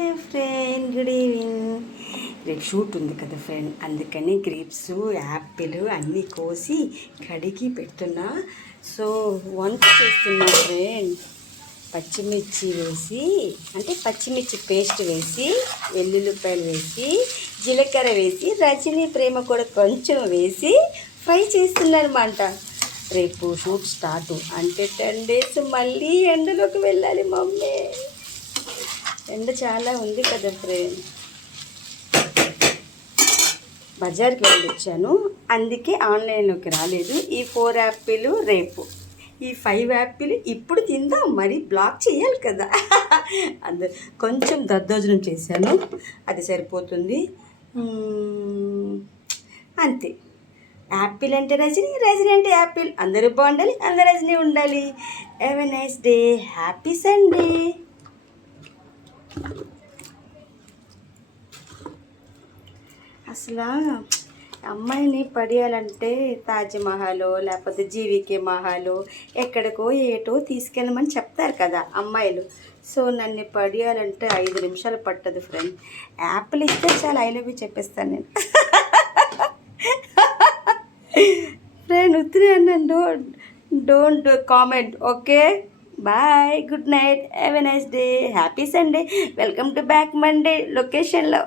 Hello friend, good evening. రేపు shoot ఉంది కదా ఫ్రెండ్, అందుకని గ్రేప్స్ యాపిల్ అన్నీ కోసి కడిగి పెడుతున్నా. సో వంట చేస్తున్నా ఫ్రెండ్. పచ్చిమిర్చి వేసి, అంటే పచ్చిమిర్చి పేస్ట్ వేసి, వెల్లుల్లిపాయలు వేసి, జీలకర్ర వేసి, రజనీ ప్రేమ కూడా కొంచెం వేసి ఫ్రై చేస్తున్నారన్నమాట. రేపు షూట్ స్టార్ట్ అంటే 10 days మళ్ళీ ఎండలోకి వెళ్ళాలి మమ్మీ. ఎండ చాలా ఉంది కదా ఫ్రెండ్. బజార్కి వెళ్ళొచ్చాను, అందుకే ఆన్లైన్లోకి రాలేదు. ఈ 4 యాపిల్ రేపు, ఈ 5 యాపిల్ ఇప్పుడు తిందాం, మరి బ్లాక్ చేయాలి కదా. కొంచెం దద్దోజనం చేశాను, అది సరిపోతుంది. అంతే. యాపిల్ అంటే రజనీ, రజనీ అంటే యాపిల్. అందరూ బాగుండాలి, అందరూ రజనీ ఉండాలి. Have a nice day, happy Sunday. అసలు అమ్మాయిని పడేయాలంటే తాజ్మహల్ లేకపోతే జీవికే మహల్ ఎక్కడికో ఏటో తీసుకెళ్ళమని చెప్తారు కదా అమ్మాయిలు. సో నన్ను పడేయాలంటే 5 నిమిషాలు పట్టదు ఫ్రెండ్. యాపిల్ ఇస్తే చాలా ఐ లవ్ యూ చెప్పేస్తాను నేను. ఫ్రెండ్ ఉత్తిరి అన్నాను, don't comment, okay. Bye, good night, have a nice day, happy Sunday. Welcome to back Monday లొకేషన్లో.